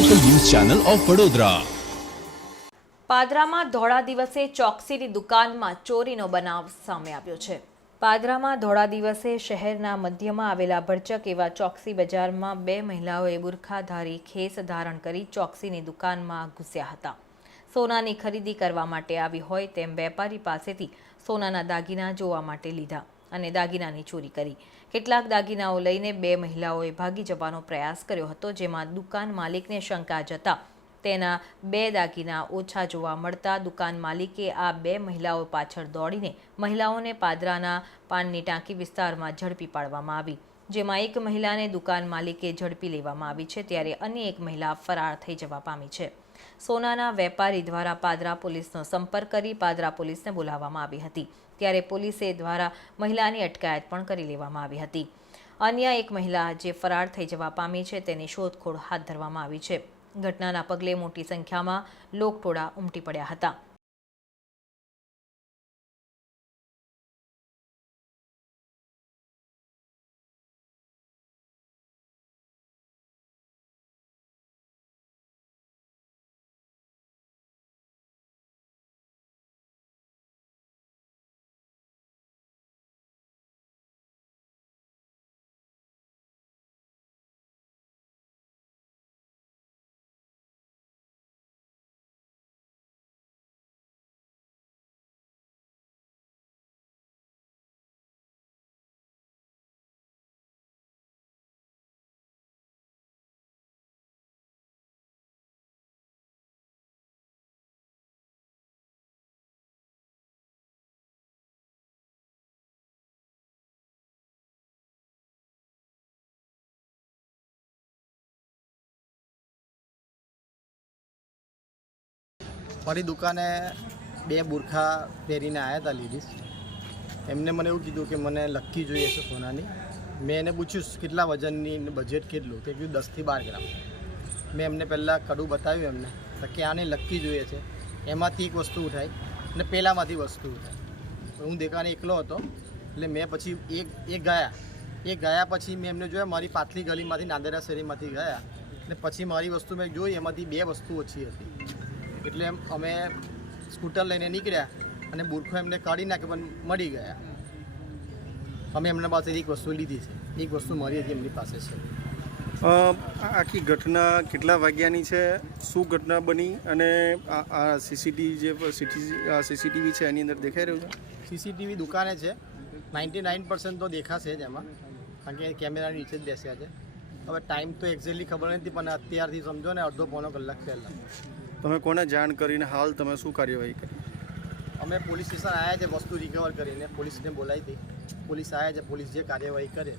Channel of Vadodara પાદરામાં ધોળા દિવસે ચોકસીની દુકાનમાં ચોરીનો બનાવ સામે આવ્યો છે. પાદરામાં ધોળા દિવસે શહેરના મધ્યમાં આવેલા ભરચક એવા ચોકસી બજારમાં બે મહિલાઓએ બુરખાધારી ખેસ ધારણ કરી ચોકસીની દુકાનમાં ઘૂસ્યા હતા. સોનાની ખરીદી કરવા માટે આવી હોય તેમ વેપારી પાસેથી સોનાના દાગીના જોવા માટે લીધા. અને દાગીનાની ચોરી કરી. કેટલાક દાગીનાઓ લઈને બે મહિલાઓએ ભાગી જવાનો પ્રયાસ કર્યો હતો, જેમાં દુકાન માલિકને શંકા જતા તેના બે દાગીના ઓછા જોવા મળતા દુકાન માલિકે આ બે મહિલાઓ પાછળ દોડીને મહિલાઓને પાદરાના પાનની ટાંકી વિસ્તારમાં ઝડપી પાડવામાં આવી. જેમાં એક મહિલાને દુકાન માલિકે ઝડપી લેવામાં આવી છે, ત્યારે અન્ય એક મહિલા ફરાર થઈ જવા પામી છે. સોનાના વેપારી દ્વારા પાદરા પોલીસનો સંપર્ક કરી પાદરા પોલીસને બોલાવવામાં આવી હતી. ત્યારે પોલીસે દ્વારા મહિલાની અટકાયત પણ કરી લેવામાં આવી હતી. અન્ય એક મહિલા જે ફરાર થઈ જવા પામી છે તેની શોધખોળ હાથ ધરવામાં આવી છે. ઘટનાના પગલે મોટી સંખ્યામાં લોકટોળા ઉમટી પડ્યા હતા. મારી દુકાને બે બુરખા પહેરીને આવ્યા હતા લેડીઝ એમને મને એવું કીધું કે મને લક્કી જોઈએ છે સોનાની. મેં એને પૂછ્યું, કેટલા વજનની બજેટ કેટલું? તે કીધું દસથી બાર ગ્રામ. મેં એમને પહેલાં કડું બતાવ્યું એમને, તો કે આને લક્કી જોઈએ છે. એમાંથી એક વસ્તુ ઉઠાઈ અને પહેલાંમાંથી વસ્તુ ઉઠાઈ. હું દેખાને એકલો હતો, એટલે મેં પછી એક એક ગયા. એ ગયા પછી મેં એમને જોયા, મારી પાતળી ગલીમાંથી, નાંદેરા શેરીમાંથી ગયા. અને પછી મારી વસ્તુ મેં જોઈ, એમાંથી બે વસ્તુ ઓછી હતી. એટલે એમ અમે સ્કૂટર લઈને નીકળ્યા અને બુરખો એમને કાઢી નાખ્યો પણ મળી ગયા. અમે એમના પાસેથી એક વસ્તુ લીધી છે. એક વસ્તુ મળી હતી એમની પાસે છે. આખી ઘટના કેટલા વાગ્યાની છે? શું ઘટના બની? અને આ આ સીસીટીવી જે સીસીટીવી છે એની અંદર દેખાઈ રહ્યું છે? સીસીટીવી દુકાને છે. નાઇન્ટી નાઇન પર્સન્ટ તો દેખાશે જ એમાં. કારણ કે કેમેરા નીચે જ બેસ્યા છે. હવે ટાઈમ તો એક્ઝેક્ટલી ખબર નથી પણ અત્યારથી સમજો ને અડધો પોણો કલાક પહેલાં. તમે કોને જાણ કરીને હાલ તમે શું કાર્યવાહી કરી? અમે પોલીસ સ્ટેશન આવ્યા છે, વસ્તુ રિકવર કરીને પોલીસને બોલાવી હતી પોલીસ આવ્યા છે, પોલીસ જે કાર્યવાહી કરે